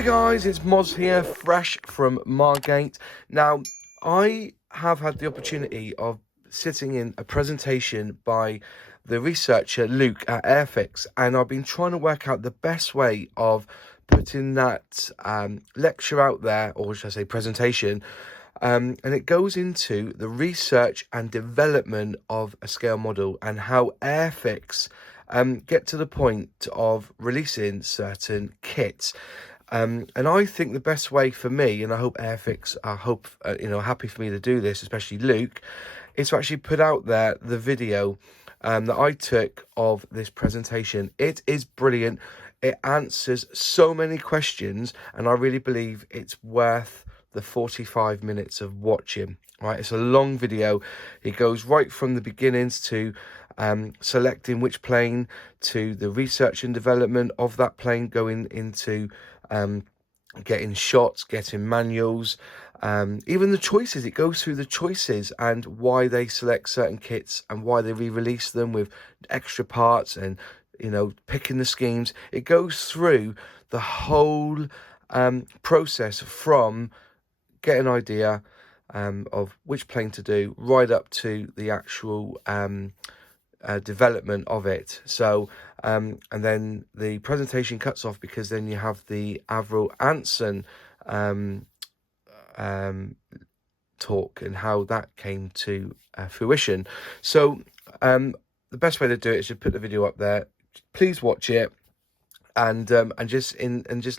Hi guys, it's Moz here, fresh from Margate. Now, I have had the opportunity of sitting in a presentation by the researcher Luke at Airfix, and I've been trying to work out the best way of putting that lecture out there, or should I say presentation, and it goes into the research and development of a scale model and how Airfix get to the point of releasing certain kits. And I think the best way for me, and I hope Airfix are happy for me to do this, especially Luke, is to actually put out there the video that I took of this presentation. It is brilliant. It answers so many questions, and I really believe it's worth the 45 minutes of watching. Right, it's a long video. It goes right from the beginnings to selecting which plane, to the research and development of that plane, going into getting shots, getting manuals, even the choices. It goes through the choices and why they select certain kits and why they re-release them with extra parts, and picking the schemes. It goes through the whole process from get an idea of which plane to do right up to the actual development of it. So and then the presentation cuts off because then you have the Avril Anson talk and how that came to fruition. So the best way to do it is to put the video up there. Please watch it and just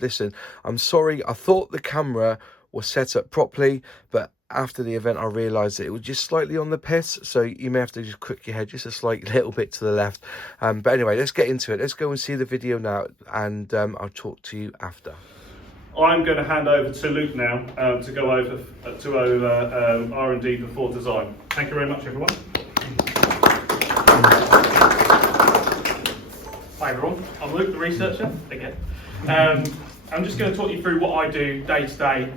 listen. I'm sorry, I thought the camera was set up properly, but after the event I realised that it was just slightly on the piss, so you may have to just click your head just a slight little bit to the left. But anyway, let's get into it. Let's go and see the video now, and I'll talk to you after. I'm going to hand over to Luke now to go over R&D before design. Thank you very much, everyone. Hi everyone, I'm Luke, the researcher again. I'm just going to talk you through what I do day to day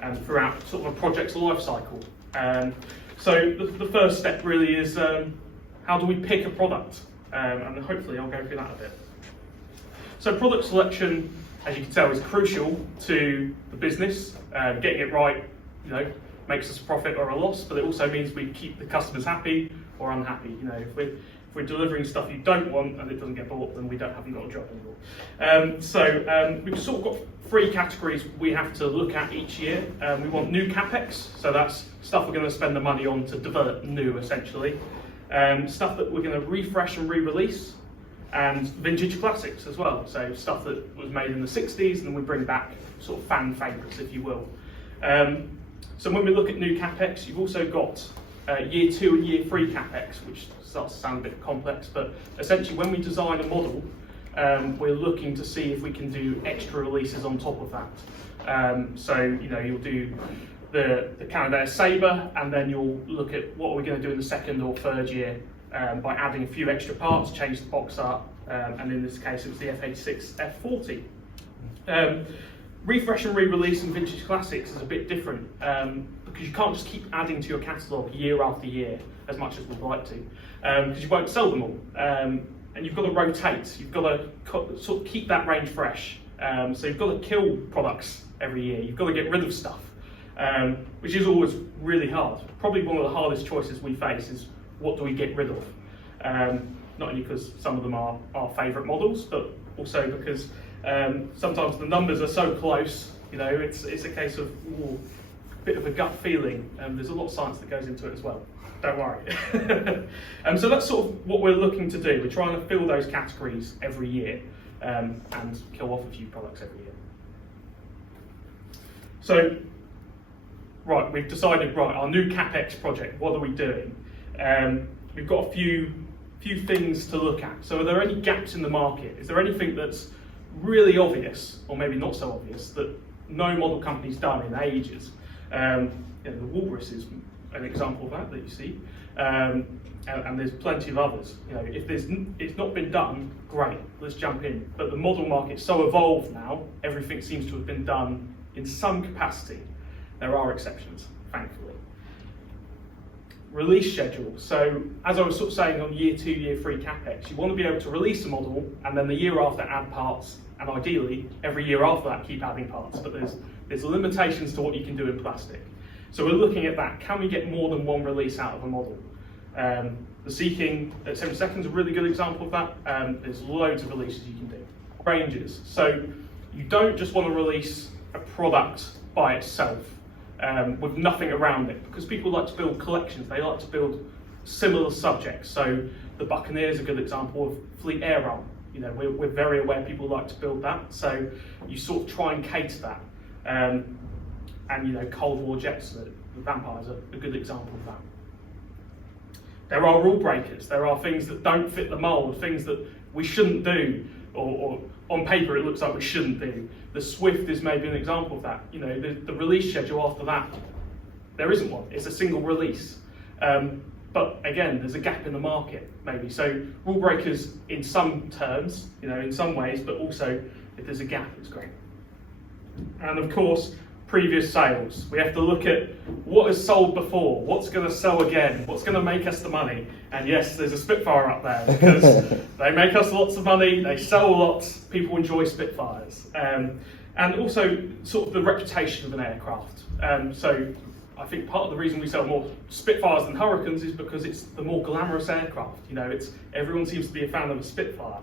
and throughout sort of a project's life cycle. So the first step really is how do we pick a product, and hopefully I'll go through that a bit. So product selection, as you can tell, is crucial to the business. Getting it right, makes us a profit or a loss, but it also means we keep the customers happy or unhappy. If we're delivering stuff you don't want and it doesn't get bought, then we haven't got a job anymore. So we've sort of got three categories we have to look at each year. We want new capex, so that's stuff we're going to spend the money on to develop new, essentially. Stuff that we're going to refresh and re-release, and vintage classics as well. So stuff that was made in the 60s and then we bring back sort of fan favourites, if you will. So when we look at new capex, you've also got year 2 and year 3 capex, which starts to sound a bit complex, but essentially when we design a model, we're looking to see if we can do extra releases on top of that. So you'll do the Canadair Sabre, and then you'll look at what are we going to do in the 2nd or 3rd year by adding a few extra parts, change the box art, and in this case it was the F86 F40. Refresh and re-release and vintage classics is a bit different because you can't just keep adding to your catalogue year after year as much as we'd like to, because you won't sell them all, and you've got to rotate. You've got to sort of keep that range fresh. So you've got to kill products every year. You've got to get rid of stuff, which is always really hard. Probably one of the hardest choices we face is what do we get rid of? Not only because some of them are our favourite models, but also because sometimes the numbers are so close. It's a case of a bit of a gut feeling, and there's a lot of science that goes into it as well. Don't worry. So that's sort of what we're looking to do. We're trying to fill those categories every year and kill off a few products every year. So, right, we've decided, our new CapEx project, what are we doing? We've got a few things to look at. So are there any gaps in the market? Is there anything that's really obvious, or maybe not so obvious, that no model company's done in ages? The Walrus is an example of that you see, and there's plenty of others. If it's not been done, great, let's jump in. But the model market's so evolved now, everything seems to have been done in some capacity. There are exceptions, thankfully. Release schedule. So as I was sort of saying on year 2, year 3 capex, you want to be able to release a model and then the year after add parts and ideally every year after that keep adding parts, but there's limitations to what you can do in plastic. So we're looking at that. Can we get more than one release out of a model? The Seeking at 70 seconds is a really good example of that. There's loads of releases you can do. Ranges. So you don't just want to release a product by itself with nothing around it, because people like to build collections. They like to build similar subjects. So the Buccaneer is a good example of Fleet Air Arm. You know, we're very aware people like to build that. So you sort of try and cater that. And you know, Cold War jets, the Vampires are a good example of that. There are rule breakers. There are things that don't fit the mould, things that we shouldn't do, or on paper it looks like we shouldn't do. The Swift is maybe an example of that. You know, the release schedule after that, there isn't one. It's a single release. But again, there's a gap in the market, maybe. So rule breakers in some terms, you know, in some ways, but also if there's a gap, it's great. And of course, previous sales. We have to look at what has sold before, what's going to sell again, what's going to make us the money. And yes, there's a Spitfire up there because they make us lots of money, they sell lots, people enjoy Spitfires. And also sort of the reputation of an aircraft. So I think part of the reason we sell more Spitfires than Hurricanes is because it's the more glamorous aircraft. You know, everyone seems to be a fan of a Spitfire.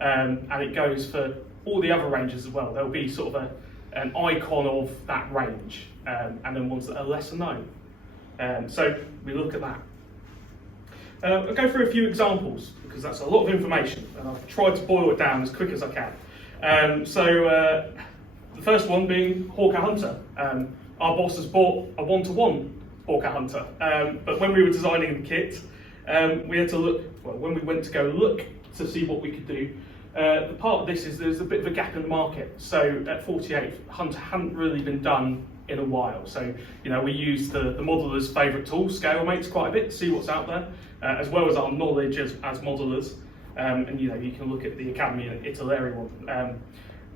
And it goes for all the other ranges as well. There'll be sort of an icon of that range, and then ones that are lesser known. So we look at that. I'll go through a few examples because that's a lot of information, and I've tried to boil it down as quick as I can. So the first one being Hawker Hunter. Our boss has bought a one-to-one Hawker Hunter, but when we were designing the kit, we had to look. Well, when we went to go look to see what we could do. The part of this is there's a bit of a gap in the market. So at 48, Hunter hadn't really been done in a while. So, you know, we use the modeller's favourite tool, ScaleMates, quite a bit to see what's out there, as well as our knowledge as modelers. And, you know, you can look at the Academy and Italeri one.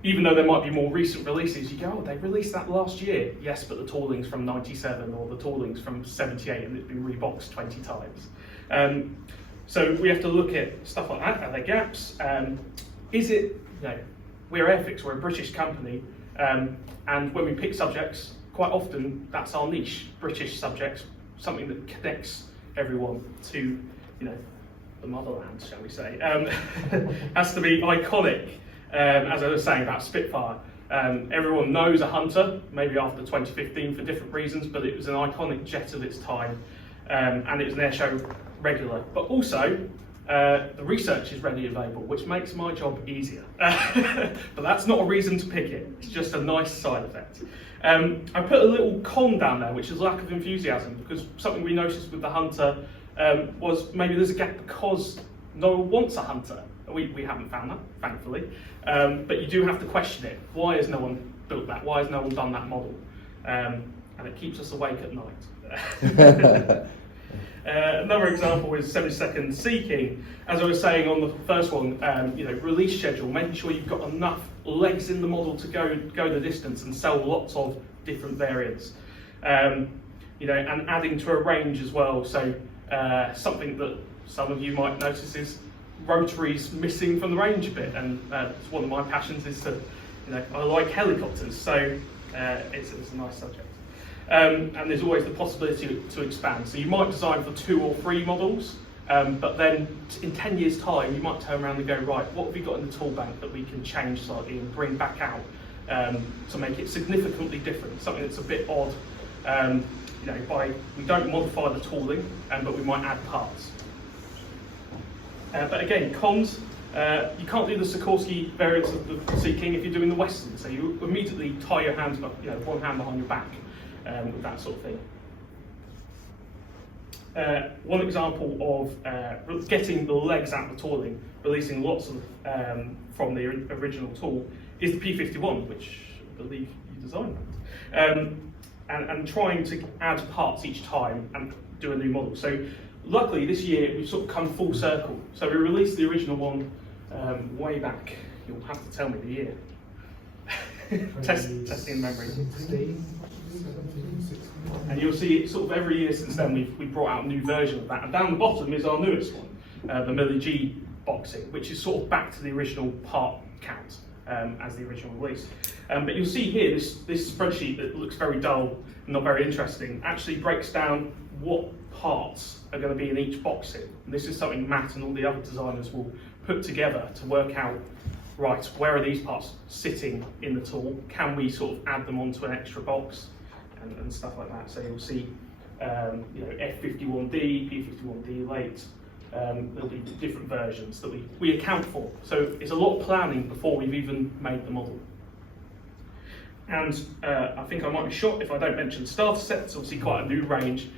Even though there might be more recent releases, you go, oh, they released that last year. Yes, but the tooling's from 97 or the tooling's from 78 and it's been reboxed 20 times. So we have to look at stuff like that. Are there gaps? Is it, you know, we're Airfix, we're a British company, and when we pick subjects, quite often that's our niche, British subjects, something that connects everyone to, you know, the motherland, shall we say. Has to be iconic, as I was saying about Spitfire. Everyone knows a Hunter, maybe after 2015 for different reasons, but it was an iconic jet of its time, and it was an airshow regular. But also, the research is readily available, which makes my job easier. But that's not a reason to pick it, it's just a nice side effect. I put a little con down there, which is lack of enthusiasm, because something we noticed with the Hunter was maybe there's a gap because no one wants a Hunter. We haven't found that, thankfully. But you do have to question it. Why has no one built that? Why has no one done that model? And it keeps us awake at night. Another example is 70-second Seeking. As I was saying on the first one, you know, release schedule, making sure you've got enough legs in the model to go the distance and sell lots of different variants. You know, and adding to a range as well. So something that some of you might notice is rotaries missing from the range bit, and it's one of my passions is to, you know, I like helicopters, so it's a nice subject. And there's always the possibility to expand. So you might design for 2 or 3 models, but then in 10 years' time, you might turn around and go, right, what have we got in the tool bank that we can change slightly and bring back out to make it significantly different, something that's a bit odd. You know, we don't modify the tooling, but we might add parts. But again, cons, you can't do the Sikorsky variants of the Seeking if you're doing the Western, so you immediately tie your hands, you know, one hand behind your back. With that sort of thing. One example of getting the legs out of the tooling, releasing lots of from the original tool, is the P51, which I believe you designed. And trying to add parts each time and do a new model. So luckily this year we've sort of come full circle. So we released the original one way back, you'll have to tell me the year. Testing memory. And you'll see it sort of every year since then we've brought out a new version of that. And down the bottom is our newest one, the Millie G boxing, which is sort of back to the original part count. as the original release. But you'll see here, this spreadsheet that looks very dull and not very interesting actually breaks down what parts are going to be in each boxing. And this is something Matt and all the other designers will put together to work out, right, where are these parts sitting in the tool? Can we sort of add them onto an extra box and stuff like that? So you'll see F51D, P51D late. There'll be different versions that we account for. So it's a lot of planning before we've even made the model. And I think I might be short if I don't mention starter sets. Obviously quite a new range.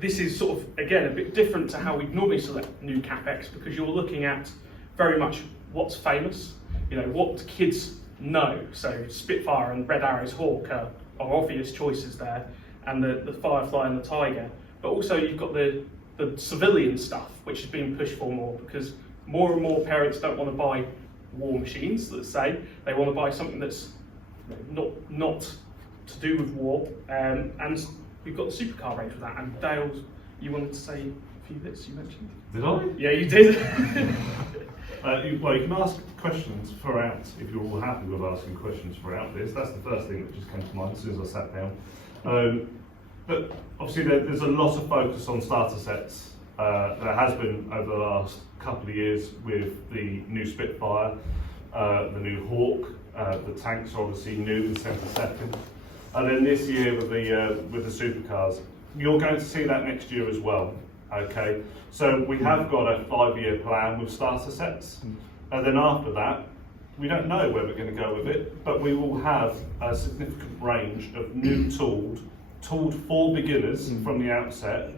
This is sort of, again, a bit different to how we'd normally select new CapEx, because you're looking at very much what's famous, what kids know. So Spitfire and Red Arrow's Hawk are obvious choices there, and the Firefly and the Tiger. But also you've got the civilian stuff, which is being pushed for more, because more and more parents don't want to buy war machines, let's say. They want to buy something that's not to do with war. And we've got the supercar range for that. And Dale, you wanted to say a few bits you mentioned? Did I? Yeah, you did. You can ask questions throughout if you're all happy with asking questions throughout this. That's the first thing that just came to mind as soon as I sat down. But obviously there's a lot of focus on starter sets. There has been over the last couple of years with the new Spitfire, the new Hawk, the tanks are obviously new in centre second. And then this year with the supercars. You're going to see that next year as well. Okay, so we have got a 5-year plan with starter sets, and then after that, we don't know where we're going to go with it, but we will have a significant range of new tooled for beginners from the outset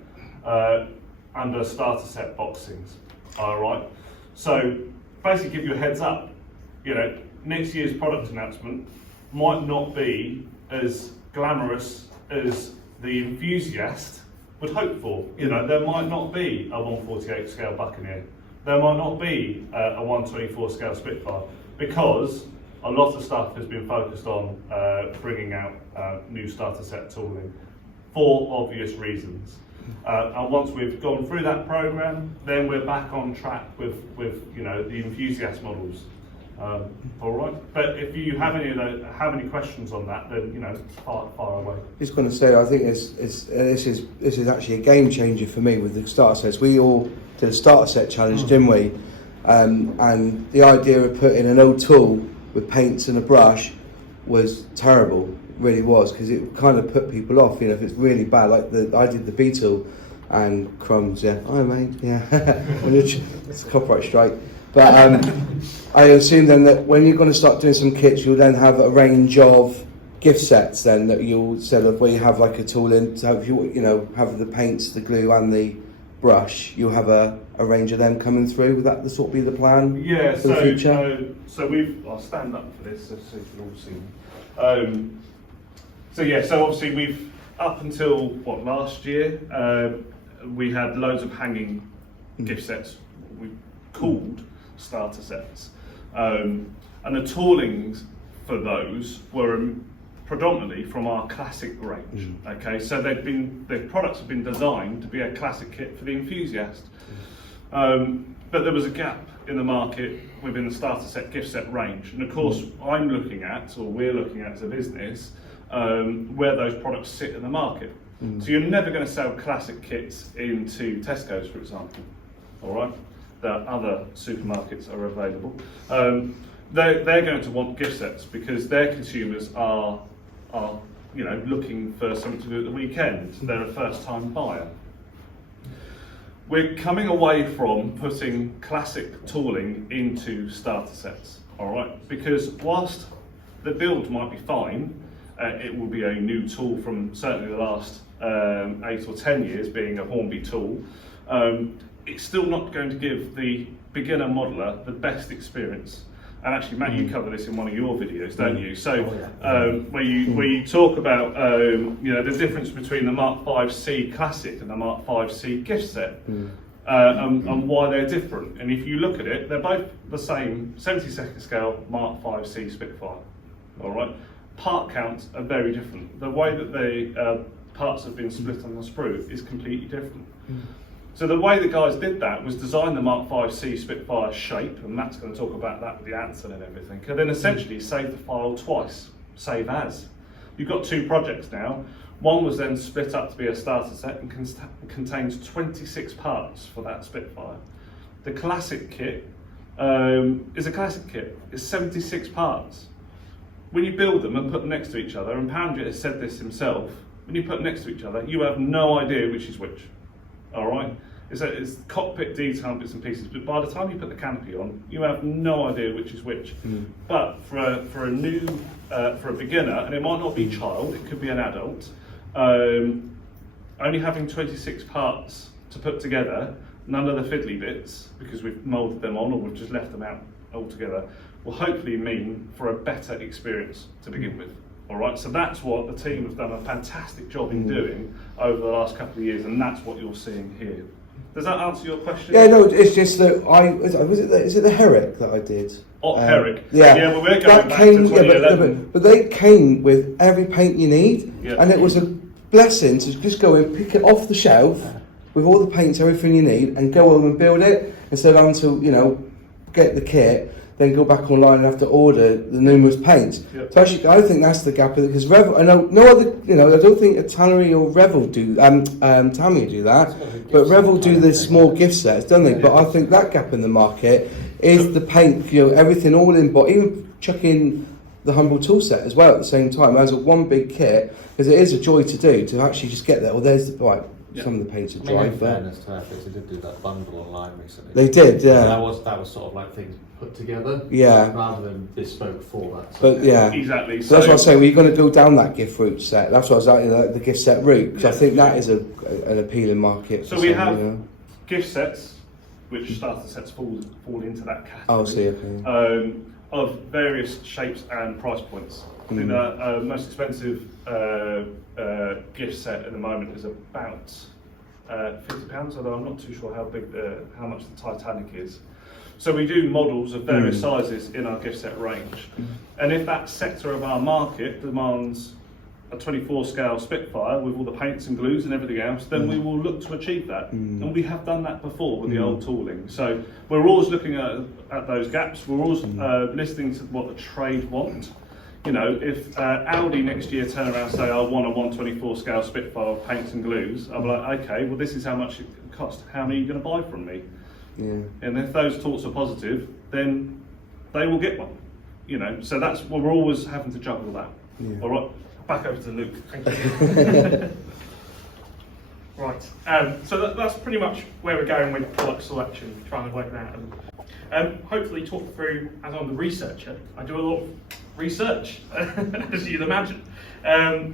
under starter set boxings. All right, so basically give you a heads up. Next year's product announcement might not be as glamorous as the enthusiast would hope for. There might not be a 148 scale Buccaneer. There might not be a 124 scale Spitfire, because a lot of stuff has been focused on bringing out new starter set tooling for obvious reasons. And once we've gone through that program, then we're back on track with the enthusiast models. All right, but if you have any questions on that, then fire away. Just going to say, I think this is actually a game changer for me with the starter sets. We all did a starter set challenge, didn't we? And the idea of putting an old tool with paints and a brush was terrible, really was, because it kind of put people off. If it's really bad, like I did the Beetle and Crumbs, yeah, hi mate, yeah, it's a copyright strike. But I assume then that when you're going to start doing some kits, you'll then have a range of gift sets then that you'll set up where you have like a tool in. So if you have the paints, the glue, and the brush, you'll have a range of them coming through. Would that sort of be the plan? Yeah. For the future? I'll stand up for this so you can all see. So obviously we've up until last year we had loads of hanging gift sets we called starter sets, and the toolings for those were predominantly from our classic range. Okay, so the products have been designed to be a classic kit for the enthusiast, but there was a gap in the market within the starter set gift set range, and of course we're looking at as a business where those products sit in the market. So you're never going to sell classic kits into Tesco's, for example. All right. That other supermarkets are available. They're going to want gift sets because their consumers are looking for something to do at the weekend. They're a first-time buyer. We're coming away from putting classic tooling into starter sets. All right, because whilst the build might be fine, it will be a new tool from certainly the last 8 or 10 years, being a Hornby tool. It's still not going to give the beginner modeler the best experience. And actually, Matt, you cover this in one of your videos, don't you? So, where you talk about the difference between the Mark 5C Classic and the Mark 5C gift set, and why they're different. And if you look at it, they're both the same 72nd scale Mark 5C Spitfire. All right, part counts are very different. The way that the parts have been split on the sprue is completely different. So the way the guys did that was design the Mark 5C Spitfire shape, and Matt's going to talk about that with the answer and everything, and then essentially save the file twice, save as. You've got 2 projects now. One was then split up to be a starter set and contains 26 parts for that Spitfire. The classic kit is a classic kit. It's 76 parts. When you build them and put them next to each other, and Poundjet has said this himself, when you put them next to each other, you have no idea which is which. All right? It's cockpit detail bits and pieces, but by the time you put the canopy on, you have no idea which is which. But for a beginner, and it might not be a child, it could be an adult, only having 26 parts to put together, none of the fiddly bits, because we've moulded them on or we've just left them out altogether, will hopefully mean for a better experience to begin with. All right, so that's what the team have done a fantastic job in doing over the last couple of years, and that's what you're seeing here. Does that answer your question? Yeah, no, it's just that is it the Herrick that I did? Herrick. Yeah, well, we're going that back came, to 2011. but they came with every paint you need, Yeah. and it was a blessing to just go and pick it off the shelf with all the paints, everything you need, and go home and build it instead of having to, get the kit, then go back online and have to order the numerous paints. Yep. So actually, I think that's the gap because Revel. I know no other. I don't think a Tannery or Revel do. Tamiya do that, but Revel do the small gift sets, don't they? But I think that gap in the market is the paint. Everything all in, but even chuck in the Humbrol tool set as well at the same time as a one big kit, because it is a joy to do to actually just get there. Well, there's the right. Yeah. Some of the paints are I mean, dry, in but fairness to Airfix, they did do that bundle online recently. they did, yeah. That was sort of like things put together, Yeah. rather than bespoke for that. But yeah, Exactly. so that's what I was saying. We're going to go down that gift route set. That's what I was like, the gift set route, because I think that is an appealing market. So for we some, have gift sets, which starter sets fall into that category. Oh, see, okay. Of various shapes and price points. I think the most expensive gift set at the moment is about £50, although I'm not too sure how much the Titanic is. So we do models of various sizes in our gift set range, and if that sector of our market demands a 24 scale Spitfire with all the paints and glues and everything else, then we will look to achieve that, and we have done that before with the old tooling. So we're always looking at those gaps. We're always listening to what the trade want. If Audi next year turn around and say, I want a 124 scale Spitfire with paints and glues, I'll be like, okay, well this is how much it costs. How many are you going to buy from me? Yeah. And if those talks are positive, then they will get one. So that's what we're always having to juggle that. Yeah. All right, back over to Luke. Thank you. Right, so that's pretty much where we're going with product selection, trying to work that out. And hopefully talk through, as I'm the researcher, I do a lot of research, as you'd imagine.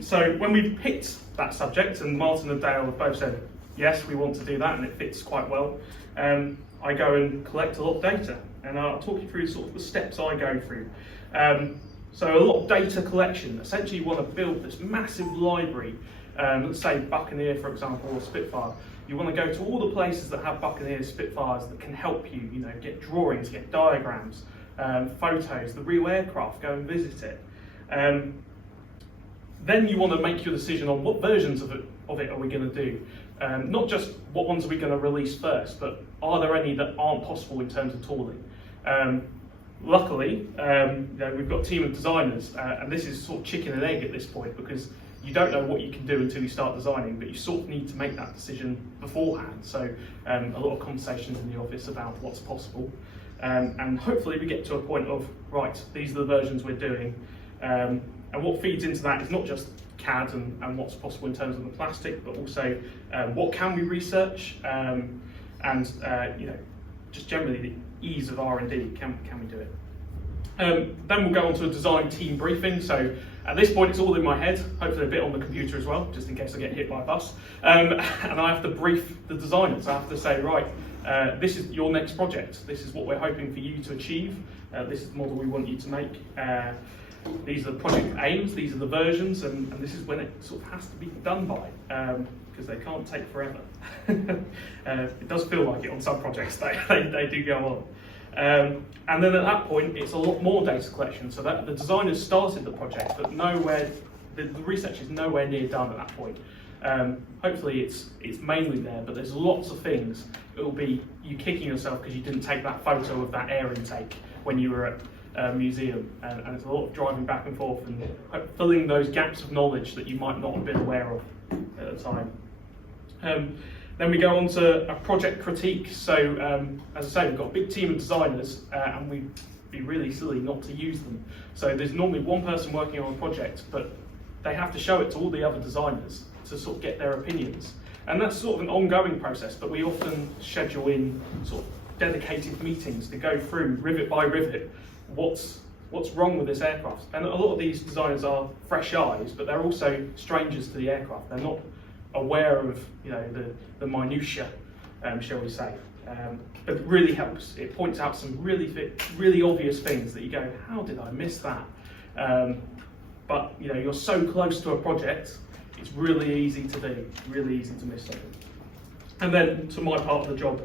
So when we picked that subject, and Martin and Dale have both said, yes, we want to do that, and it fits quite well, I go and collect a lot of data, and I'll talk you through sort of the steps I go through. So a lot of data collection. Essentially, you want to build this massive library. Let's say Buccaneer, for example, or Spitfire. You want to go to all the places that have Buccaneer Spitfires that can help you, get drawings, get diagrams, photos, the real aircraft, go and visit it. Then you want to make your decision on what versions of it are we going to do. Not just what ones are we going to release first, but are there any that aren't possible in terms of tooling. Luckily, we've got a team of designers, and this is sort of chicken and egg at this point, because you don't know what you can do until you start designing, but you sort of need to make that decision beforehand. So a lot of conversations in the office about what's possible. And hopefully we get to a point of, right, these are the versions we're doing. And what feeds into that is not just CAD and what's possible in terms of the plastic, but also what can we research, and just generally the ease of R&D, can we do it? Then we'll go on to a design team briefing. So at this point, it's all in my head, hopefully a bit on the computer as well, just in case I get hit by a bus. And I have to brief the designers. I have to say, right, this is your next project. This is what we're hoping for you to achieve. This is the model we want you to make. These are the project aims, these are the versions, and this is when it sort of has to be done by, because they can't take forever. It does feel like it on some projects, they do go on. And then at that point, it's a lot more data collection, so that the designers started the project, but the research is nowhere near done at that point. Hopefully it's mainly there, but there's lots of things. It will be you kicking yourself because you didn't take that photo of that air intake when you were at a museum, and it's a lot of driving back and forth and filling those gaps of knowledge that you might not have been aware of at the time. Then we go on to a project critique. So as I say, we've got a big team of designers and we'd be really silly not to use them. So there's normally one person working on a project, but they have to show it to all the other designers to sort of get their opinions. And that's sort of an ongoing process, but we often schedule in sort of dedicated meetings to go through rivet by rivet what's wrong with this aircraft. And a lot of these designers are fresh eyes, but they're also strangers to the aircraft. They're not aware of the minutiae, shall we say. But it really helps. It points out some really obvious things that you go, how did I miss that? But you're so close to a project, it's really easy to do, really easy to miss something. And then to my part of the job,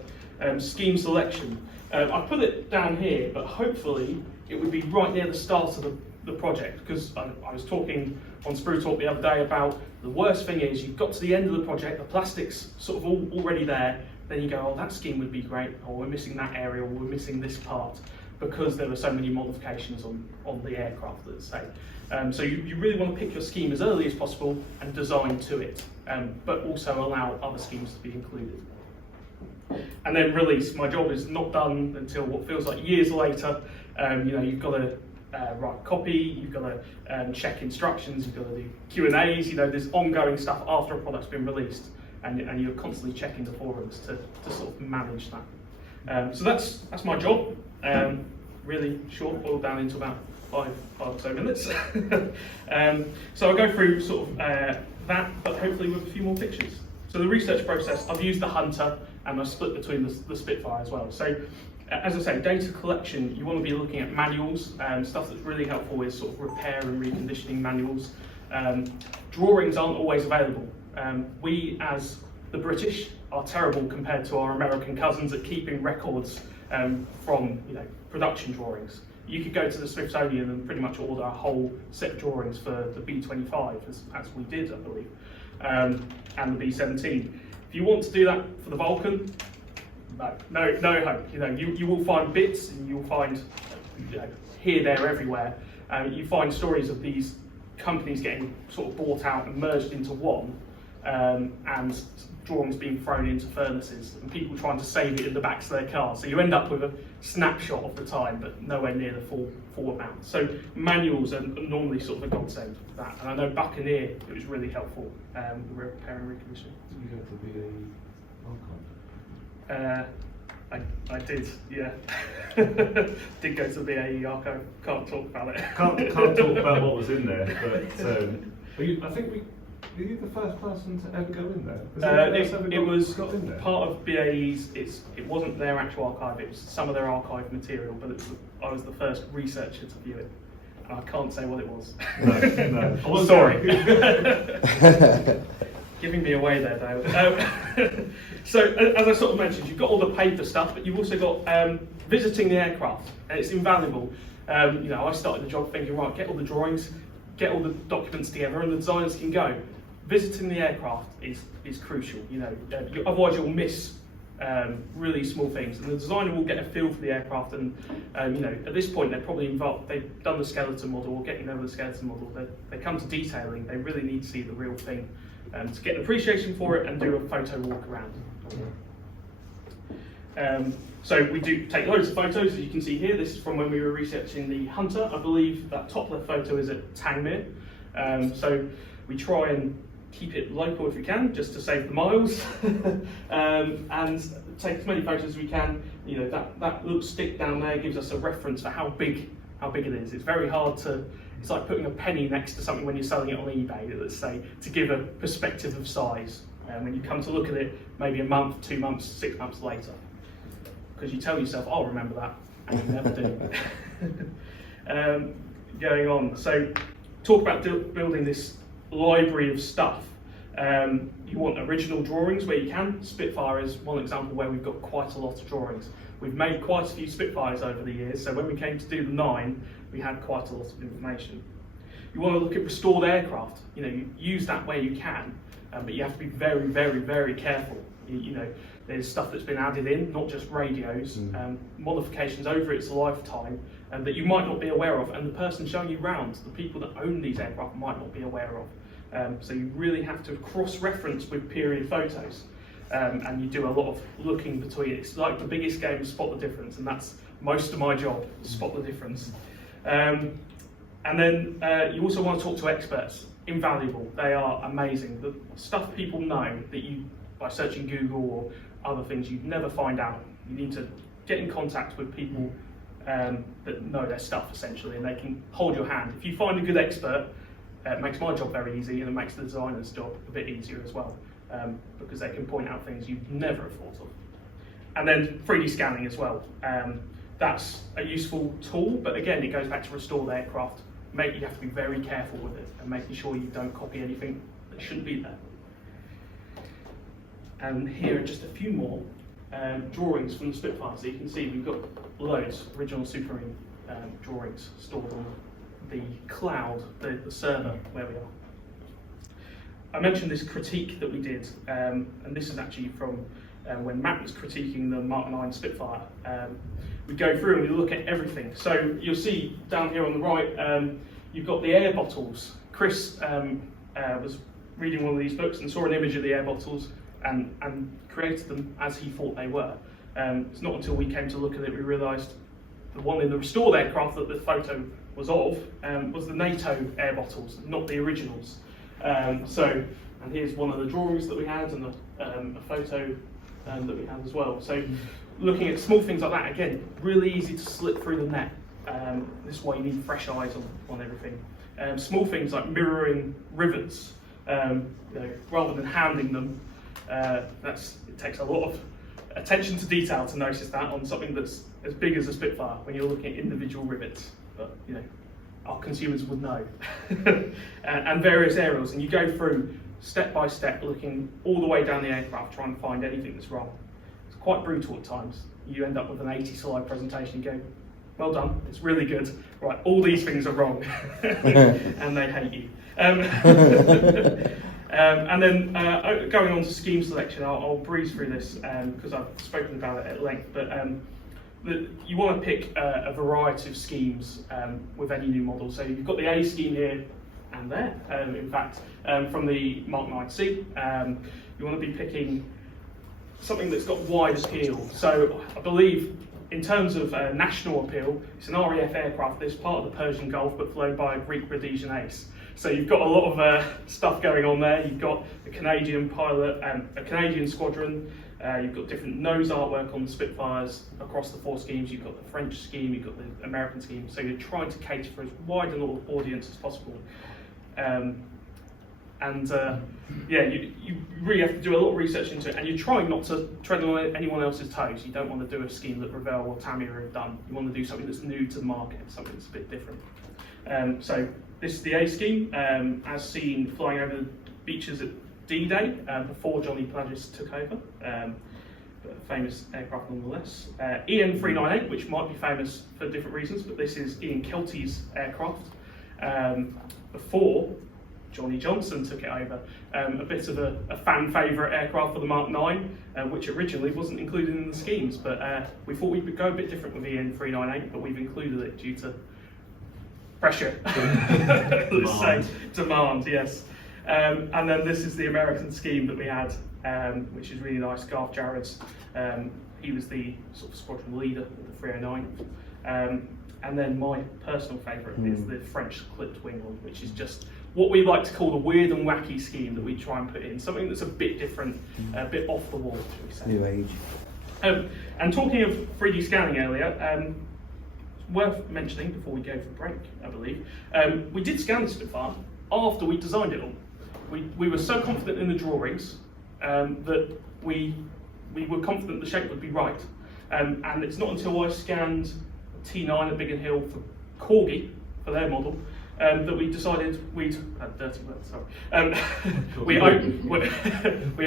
scheme selection. I put it down here, but hopefully it would be right near the start of the project, because I was talking on Sprue Talk the other day about the worst thing is you've got to the end of the project, the plastic's sort of already there, then you go, oh, that scheme would be great, or we're missing that area, or we're missing this part, because there were so many modifications on the aircraft, let's say. So you really want to pick your scheme as early as possible and design to it, but also allow other schemes to be included. And then release. My job is not done until what feels like years later. You've got to write copy, you've got to check instructions, you've got to do Q&As, there's ongoing stuff after a product's been released, and you're constantly checking the forums to sort of manage that. So that's my job. Really short, boiled down into about five or so minutes. So I'll go through sort of that, but hopefully with a few more pictures. So the research process, I've used the Hunter and I've split between the Spitfire as well. So as I say, data collection, you want to be looking at manuals. Stuff that's really helpful is sort of repair and reconditioning manuals. Drawings aren't always available. We, as the British, are terrible compared to our American cousins at keeping records from production drawings. You could go to the Smithsonian and pretty much order a whole set of drawings for the B-25, as we did, I believe, and the B-17. If you want to do that for the Vulcan, no hope. You will find bits, and you'll find here, there, everywhere. You find stories of these companies getting sort of bought out and merged into one, and drawings being thrown into furnaces, and people trying to save it in the backs of their car. So you end up with a snapshot of the time, but nowhere near the full amount. So manuals are normally sort of a godsend for that. And I know Buccaneer, it was really helpful, repair and reconditioning. Did you go to the archive? I did, yeah. Did go to the BAE archive. Can't talk about it. Can't talk about what was in there, but I think were you the first person to ever go in there? It was got in there? part of BAE's. It wasn't their actual archive. It was some of their archive material, but I was the first researcher to view it, and I can't say what it was. No. Sorry. Giving me away there, Dale. So, as I sort of mentioned, you've got all the paper stuff, but you've also got visiting the aircraft, and it's invaluable. I started the job thinking, right, get all the drawings, get all the documents together, and the designers can go. Visiting the aircraft is crucial. Otherwise you'll miss really small things, and the designer will get a feel for the aircraft. And at this point they're probably involved. They've done the skeleton model or getting over the skeleton model. They come to detailing. They really need to see the real thing to get an appreciation for it and do a photo walk around. So we do take loads of photos, as you can see here. This is from when we were researching the Hunter. I believe that top left photo is at Tangmere. So we try and keep it local if we can, just to save the miles, and take as many photos as we can. That little stick down there gives us a reference for how big it is. It's very hard to. It's like putting a penny next to something when you're selling it on eBay, let's say, to give a perspective of size. When you come to look at it, maybe a month, 2 months, 6 months later, because you tell yourself, I'll remember that, and you never do. Going on, so talk about building this library of stuff. You want original drawings where you can. Spitfire is one example where we've got quite a lot of drawings. We've made quite a few Spitfires over the years, so when we came to do the 9, we had quite a lot of information. You want to look at restored aircraft. You use that where you can. but you have to be very, very, very careful. You know, there's stuff that's been added in, not just radios, modifications over its lifetime, and that you might not be aware of, and the person showing you round, the people that own these aircraft, might not be aware of. So you really have to cross-reference with period photos, and you do a lot of looking between. It's like the biggest game, spot the difference, and that's most of my job, spot the difference. And then you also want to talk to experts. Invaluable. They are amazing. The stuff people know that you, by searching Google or other things, you'd never find out. You need to get in contact with people that know their stuff, essentially, and they can hold your hand. If you find a good expert, it makes my job very easy, and it makes the designer's job a bit easier as well, because they can point out things you'd never have thought of. And then 3D scanning as well. That's a useful tool, but again, it goes back to restored aircraft. You have to be very careful with it and making sure you don't copy anything that shouldn't be there. And here are just a few more drawings from the Spitfire. So you can see we've got loads, original Supermarine drawings stored on the cloud, the server where we are. I mentioned this critique that we did, and this is actually from when Matt was critiquing the Mark 9 Spitfire. We go through and we look at everything. So you'll see down here on the right, you've got the air bottles. Chris was reading one of these books and saw an image of the air bottles and created them as he thought they were. It's not until we came to look at it we realised the one in the restored aircraft that the photo was of was the NATO air bottles, not the originals. And here's one of the drawings that we had and a photo that we had as well. So looking at small things like that, again, really easy to slip through the net. This is why you need fresh eyes on everything. Small things like mirroring rivets, rather than handing them, it takes a lot of attention to detail to notice that on something that's as big as a Spitfire when you're looking at individual rivets. But our consumers would know. And various aerials, and you go through step by step, looking all the way down the aircraft, trying to find anything that's wrong. It's quite brutal at times. You end up with an 80-slide presentation. You go, well done, it's really good. Right, all these things are wrong, and they hate you. And then going on to scheme selection, I'll breeze through this because I've spoken about it at length. But you want to pick a variety of schemes with any new model. So you've got the A scheme here and there. In fact, from the Mark 9C, you want to be picking something that's got wide appeal. So I believe in terms of national appeal, it's an RAF aircraft that's part of the Persian Gulf but flown by a Greek Rhodesian ace. So you've got a lot of stuff going on there. You've got a Canadian pilot and a Canadian squadron. You've got different nose artwork on the Spitfires across the 4 schemes. You've got the French scheme, you've got the American scheme. So you're trying to cater for as wide an audience as possible. You really have to do a lot of research into it, and you're trying not to tread on anyone else's toes. You don't want to do a scheme that Revell or Tamiya have done. You want to do something that's new to the market, something that's a bit different. So this is the A scheme, as seen flying over the beaches at D-Day before Johnny Topchest took over. But a famous aircraft nonetheless. EN 398, which might be famous for different reasons, but this is Ian Kelty's aircraft. Before Johnny Johnson took it over, a bit of a fan favourite aircraft for the Mark 9, which originally wasn't included in the schemes, but we thought we would go a bit different with EN 398, but we've included it due to pressure, let's say, demand, yes. And then this is the American scheme that we had, which is really nice. Garth Jarrett's, he was the sort of squadron leader of the 309. And then my personal favourite is the French clipped wing one, which is just what we like to call the weird and wacky scheme that we try and put in, something that's a bit different, a bit off the wall, shall we say. New age. And talking of 3D scanning earlier, worth mentioning before we go for break, I believe, we did scan the Spitfire after we designed it all. We were so confident in the drawings that we were confident the shape would be right. And it's not until I scanned T9 at Biggin Hill for Corgi, for their model, that we decided we'd, dirty word, sorry, we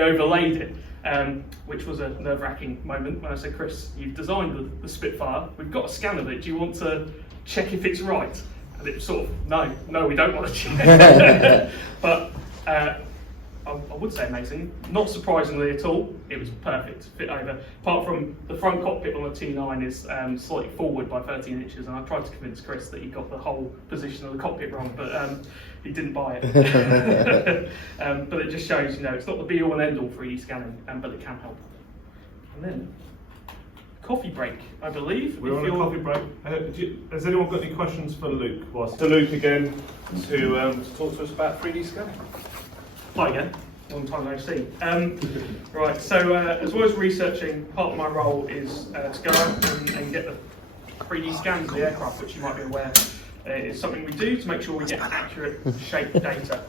overlaid it, which was a nerve-wracking moment when I said, Chris, you've designed the Spitfire, we've got a scan of it, do you want to check if it's right? And it was sort of, no, we don't want to check. But I would say amazing. Not surprisingly at all, it was perfect to fit over. Apart from the front cockpit on the T9 is slightly forward by 13 inches, and I tried to convince Chris that he got the whole position of the cockpit wrong, but he didn't buy it. But it just shows, it's not the be-all and end-all 3D scanning, but it can help. And then, coffee break, I believe. We're on a coffee break. Has anyone got any questions for Luke? To Luke again to talk to us about 3D scanning. Hi again, long time no see. Right, so as well as researching, part of my role is to go out and get the 3D scans of the aircraft, which you might be aware is something we do to make sure we get accurate shape data.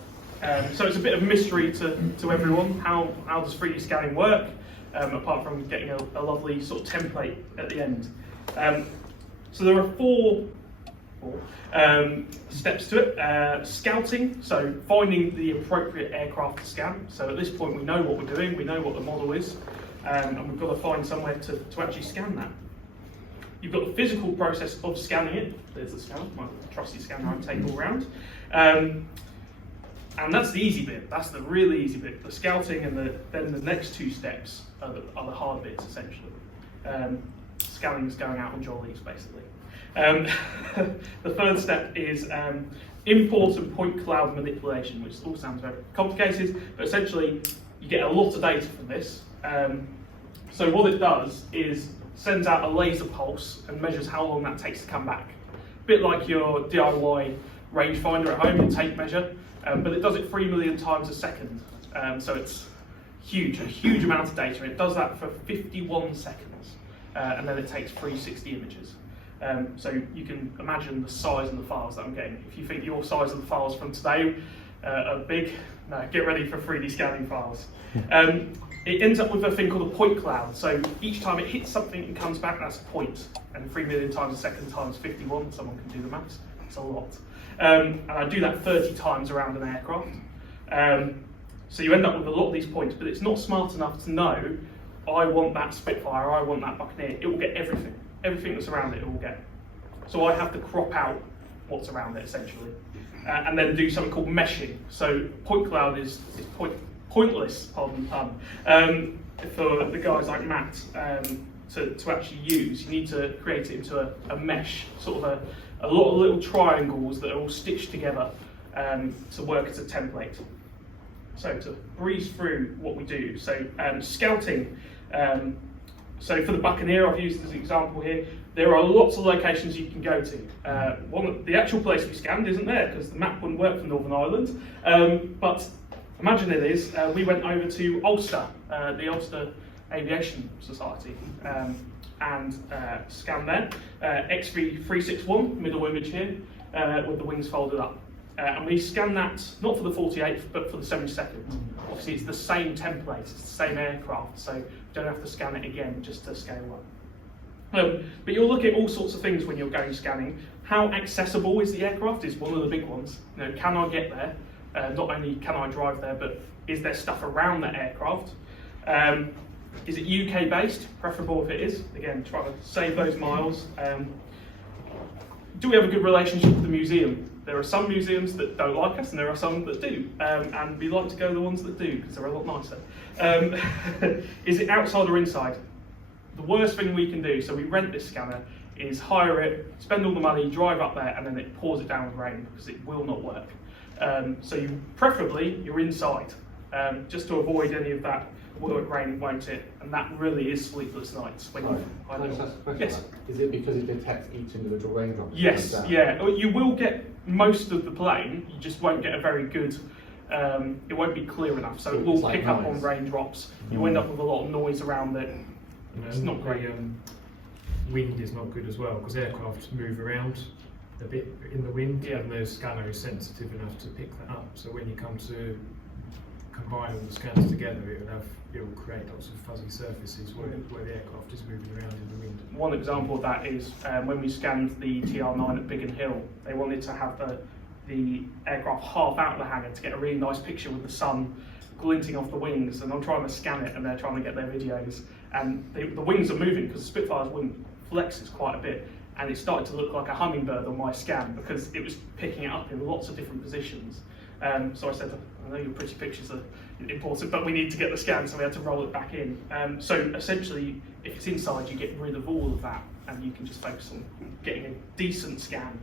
So it's a bit of a mystery to everyone. How does 3D scanning work? Apart from getting a lovely sort of template at the end. So there are four steps to it. Scouting, so finding the appropriate aircraft to scan. So at this point we know what we're doing, we know what the model is, and we've got to find somewhere to actually scan that. You've got the physical process of scanning it. There's the scanner, my trusty scanner I take all around. And that's the easy bit, that's the really easy bit. The scouting and then the next two steps are the hard bits, essentially. Scanning is going out on jollies, basically. The third step is import and point cloud manipulation, which all sounds very complicated, but essentially you get a lot of data from this. So what it does is sends out a laser pulse and measures how long that takes to come back. A bit like your DIY rangefinder at home, your tape measure. But it does it 3 million times a second, so it's huge, a huge amount of data. It does that for 51 seconds, and then it takes 360 images. So you can imagine the size of the files that I'm getting. If you think your size of the files from today are big, no, get ready for 3D scanning files. It ends up with a thing called a point cloud. So each time it hits something and comes back, that's a point. And 3 million times a second times 51, someone can do the maths, it's a lot. And I do that 30 times around an aircraft. So you end up with a lot of these points, but it's not smart enough to know, I want that Spitfire, I want that Buccaneer. It will get everything. Everything that's around it will get. So I have to crop out what's around it, essentially. And then do something called meshing. So point cloud is pointless, pardon the pun, for the guys like Matt to actually use. You need to create it into a mesh, sort of a lot of little triangles that are all stitched together to work as a template. So to breeze through what we do, so scouting. So for the Buccaneer, I've used as an example here, there are lots of locations you can go to. The actual place we scanned isn't there because the map wouldn't work for Northern Ireland, but imagine it is. We went over to Ulster, the Ulster Aviation Society, and scanned there. XV361, middle image here, with the wings folded up. And we scanned that, not for the 48th, but for the 72nd. Obviously it's the same template, it's the same aircraft, so you don't have to scan it again just to scale up. But you'll look at all sorts of things when you're going scanning. How accessible is the aircraft is one of the big ones. Can I get there? Not only can I drive there, but is there stuff around that aircraft? Is it UK based? Preferable if it is. Again, try to save those miles. Do we have a good relationship with the museum? There are some museums that don't like us and there are some that do. And we like to go to the ones that do because they're a lot nicer. Is it outside or inside? The worst thing we can do, so we rent this scanner, is hire it, spend all the money, drive up there, and then it pours it down with rain because it will not work. So preferably you're inside, just to avoid any of that will it rain, won't it? And that really is sleepless nights. When yes. Is it because it detects each individual raindrop? Yes, yeah. You will get most of the plane, you just won't get a very good, it won't be clear enough, so it will pick up on raindrops. You'll end up with a lot of noise around it. It's not great. Wind is not good as well because aircraft move around a bit in the wind, and the scanner is sensitive enough to pick that up. So when you come to combine all the scanners together, it will create lots of fuzzy surfaces where the aircraft is moving around in the wind. One example of that is when we scanned the TR9 at Biggin Hill. They wanted to have the aircraft half out of the hangar to get a really nice picture with the sun glinting off the wings, and I'm trying to scan it and they're trying to get their videos, and the wings are moving because the Spitfire's wing flexes quite a bit, and it started to look like a hummingbird on my scan because it was picking it up in lots of different positions. So I said, I know your pretty pictures are important, but we need to get the scan, so we had to roll it back in. So essentially, if it's inside, you get rid of all of that, and you can just focus on getting a decent scan.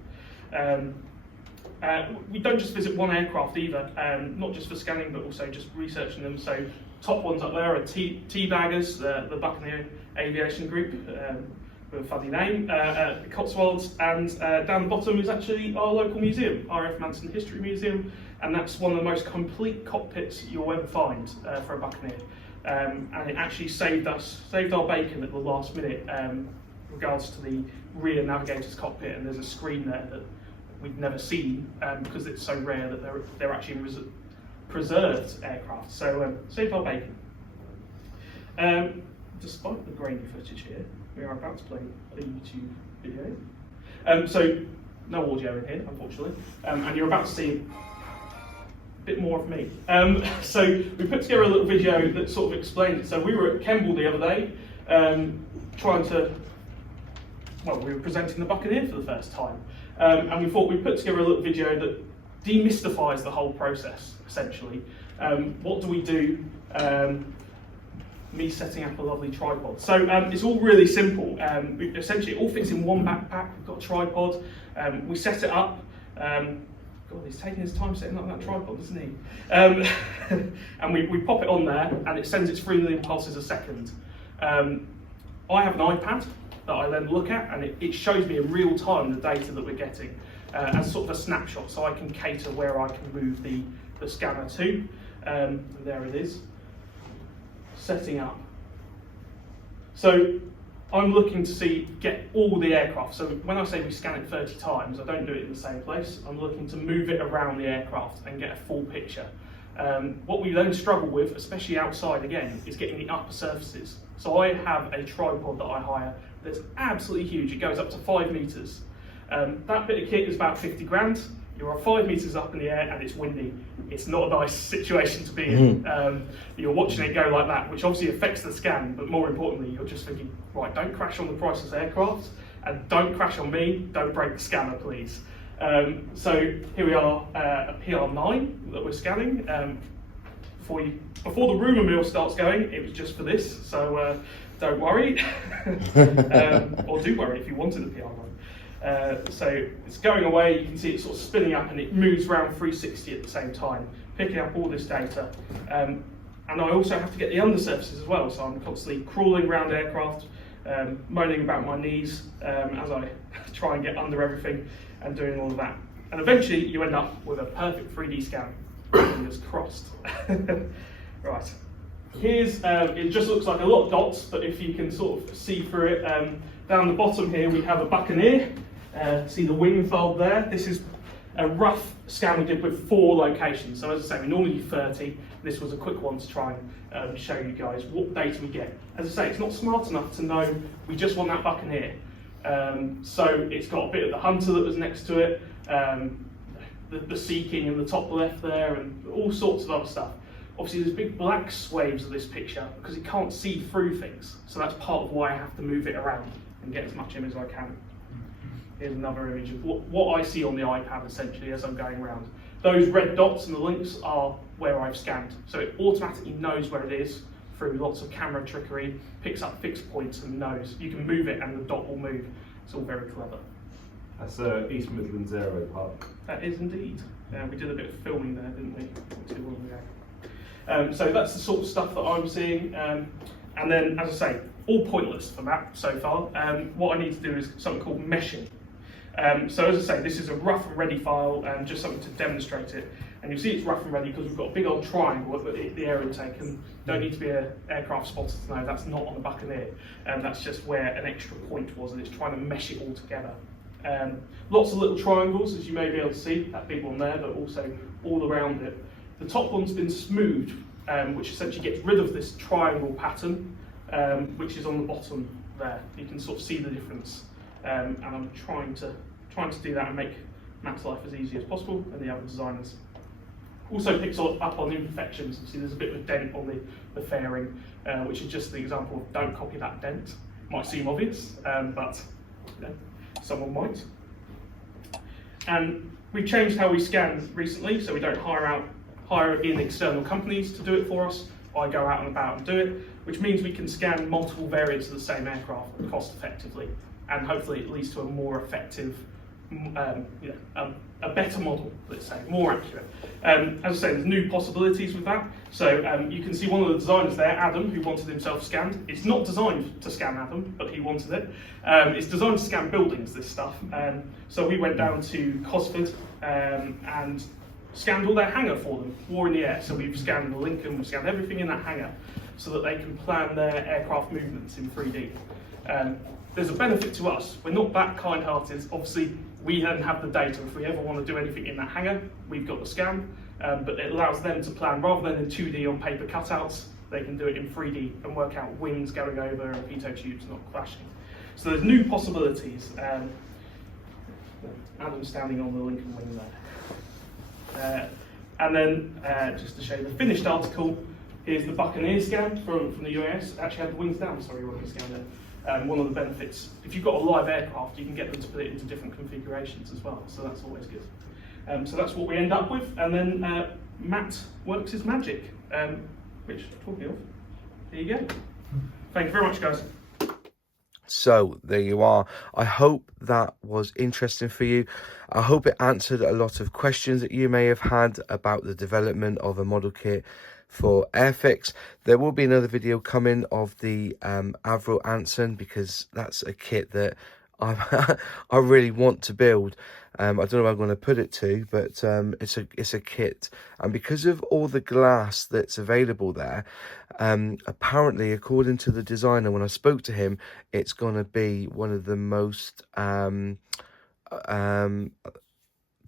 We don't just visit one aircraft either, not just for scanning, but also just researching them. So top ones up there are Teabaggers, the Buccaneer Aviation Group, with a funny name, the Cotswolds, and down the bottom is actually our local museum, RF Manson History Museum, and that's one of the most complete cockpits you'll ever find for a Buccaneer. And it actually saved our bacon at the last minute regards to the rear navigator's cockpit, and there's a screen there that we've never seen because it's so rare that they're actually preserved aircraft. So saved our bacon. Despite the grainy footage here, we are about to play a YouTube video. So no audio in here, unfortunately, and you're about to see a bit more of me. So we put together a little video that sort of explains it. So we were at Humbrol the other day, we were presenting the Buccaneer for the first time, and we thought we'd put together a little video that demystifies the whole process, essentially. What do we do? Me setting up a lovely tripod. So it's all really simple. Essentially, it all fits in one backpack. We've got a tripod. We set it up. God, he's taking his time setting up that tripod, isn't he? And we pop it on there, and it sends its 3 million pulses a second. I have an iPad that I then look at, and it shows me in real time the data that we're getting as sort of a snapshot, so I can cater where I can move the scanner to. And there it is. Setting up. So I'm looking to get all the aircraft. So when I say we scan it 30 times, I don't do it in the same place. I'm looking to move it around the aircraft and get a full picture. What we then struggle with, especially outside again, is getting the upper surfaces. So I have a tripod that I hire that's absolutely huge. It goes up to 5 meters. That bit of kit is about 50 grand. You're 5 meters up in the air and it's windy. It's not a nice situation to be in. You're watching it go like that, which obviously affects the scan, but more importantly, you're just thinking, right, don't crash on the priceless aircraft, and don't crash on me, don't break the scanner, please. So here we are, a PR9 that we're scanning. Before the rumour mill starts going, it was just for this, so don't worry. Or do worry if you wanted a PR9. So it's going away, you can see it sort of spinning up, and it moves around 360 at the same time, picking up all this data. And I also have to get the undersurfaces as well, so I'm constantly crawling around aircraft, moaning about my knees as I try and get under everything and doing all of that. And eventually you end up with a perfect 3D scan, fingers crossed. Right, here's, it just looks like a lot of dots, but if you can sort of see through it, down the bottom here we have a Buccaneer. See the wing fold there? This is a rough scan we did with 4 locations. So as I say, we normally do 30. This was a quick one to try and show you guys what data we get. As I say, it's not smart enough to know we just want that Buccaneer. So it's got a bit of the Hunter that was next to it, the Sea King in the top left there, and all sorts of other stuff. Obviously there's big black swathes of this picture because it can't see through things. So that's part of why I have to move it around and get as much image as I can. Here's another image of what I see on the iPad essentially as I'm going around. Those red dots and the links are where I've scanned. So it automatically knows where it is through lots of camera trickery, picks up fixed points and knows. You can move it and the dot will move. It's all very clever. That's East Midlands Aero Park. That is indeed. We did a bit of filming there, didn't we? Not too long ago. So that's the sort of stuff that I'm seeing. And then, as I say, all pointless for that so far. What I need to do is something called meshing. So as I say, this is a rough and ready file, and just something to demonstrate it. And you'll see it's rough and ready because we've got a big old triangle at the air intake, and don't need to be an aircraft spotter to know that's not on the Buccaneer. That's just where an extra point was, and it's trying to mesh it all together. Lots of little triangles, as you may be able to see, that big one there, but also all around it. The top one's been smoothed, which essentially gets rid of this triangle pattern, which is on the bottom there. You can sort of see the difference. And I'm trying to do that and make Matt's life as easy as possible, and the other designers. Also picks up on imperfections. See there's a bit of a dent on the fairing, which is just the example of don't copy that dent. Might seem obvious, but you know, someone might. And we've changed how we scan recently, so we don't hire out hire in external companies to do it for us. I go out and about and do it, which means we can scan multiple variants of the same aircraft cost effectively, and hopefully it leads to a more effective, a better model, let's say, more accurate. As I say, there's new possibilities with that. So you can see one of the designers there, Adam, who wanted himself scanned. It's not designed to scan Adam, but he wanted it. It's designed to scan buildings, this stuff. So we went down to Cosford and scanned all their hangar for them, War in the Air. So we've scanned the Lincoln, we've scanned everything in that hangar so that they can plan their aircraft movements in 3D. There's a benefit to us. We're not that kind-hearted. Obviously, we don't have the data. If we ever want to do anything in that hangar, we've got the scan, but it allows them to plan rather than in 2D on paper cutouts. They can do it in 3D and work out wings going over and pitot tubes not clashing. So there's new possibilities. Adam's standing on the Lincoln wing there. And then, just to show you the finished article, here's the Buccaneer scan from the UAS. It actually had the wings down, sorry, when we scanned it. One of the benefits, if you've got a live aircraft, you can get them to put it into different configurations as well, so that's always good. So that's what we end up with, and then Matt works his magic, which, talking of, there you go. Thank you very much, guys. So there you are. I hope that was interesting for you. I hope it answered a lot of questions that you may have had about the development of a model kit for Airfix. There will be another video coming of the Avril Anson, because that's a kit that I really want to build. I don't know where I'm going to put it to, but it's a kit, and because of all the glass that's available there, apparently, according to the designer, when I spoke to him, it's going to be one of the most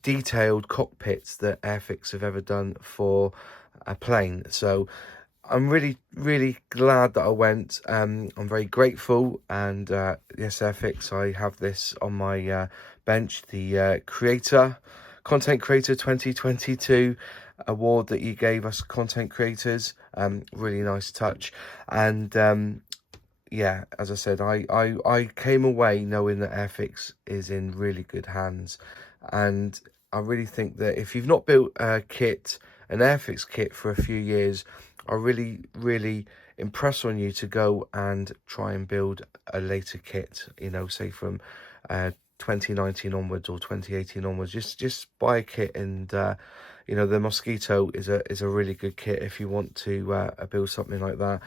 detailed cockpits that Airfix have ever done for a plane. So I'm really, really glad that I went. I'm very grateful, and yes, Airfix, I have this on my bench, the Content Creator 2022 award that you gave us content creators. Really nice touch. And yeah, as I said, I came away knowing that Airfix is in really good hands, and I really think that if you've not built a kit, an Airfix kit, for a few years, I really, really impress on you to go and try and build a later kit, you know, say from 2019 onwards or 2018 onwards. Just buy a kit, and you know, the Mosquito is a really good kit if you want to build something like that.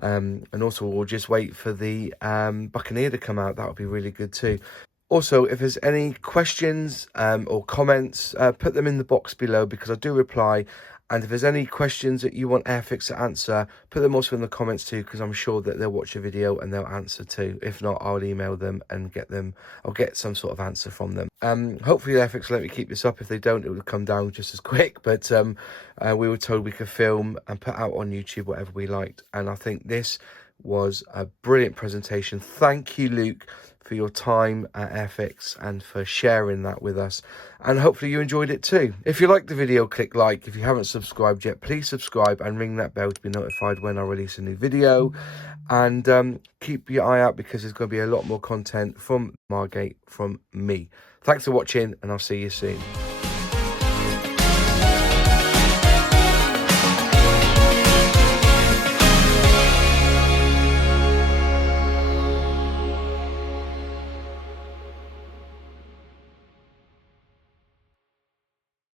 And also, we'll just wait for the Buccaneer to come out. That would be really good too. Also, if there's any questions or comments, put them in the box below, because I do reply. And if there's any questions that you want Airfix to answer, put them also in the comments too, because I'm sure that they'll watch the video and they'll answer too. If not, I'll email them and I'll get some sort of answer from them. Hopefully Airfix will let me keep this up. If they don't, it will come down just as quick. But we were told we could film and put out on YouTube whatever we liked. And I think this was a brilliant presentation. Thank you, Luke, for your time at Airfix and for sharing that with us, and hopefully you enjoyed it too. If you liked the video, click like. If you haven't subscribed yet, please subscribe and ring that bell to be notified when I release a new video, and keep your eye out, because there's going to be a lot more content from Margate from me. Thanks for watching, and I'll see you soon.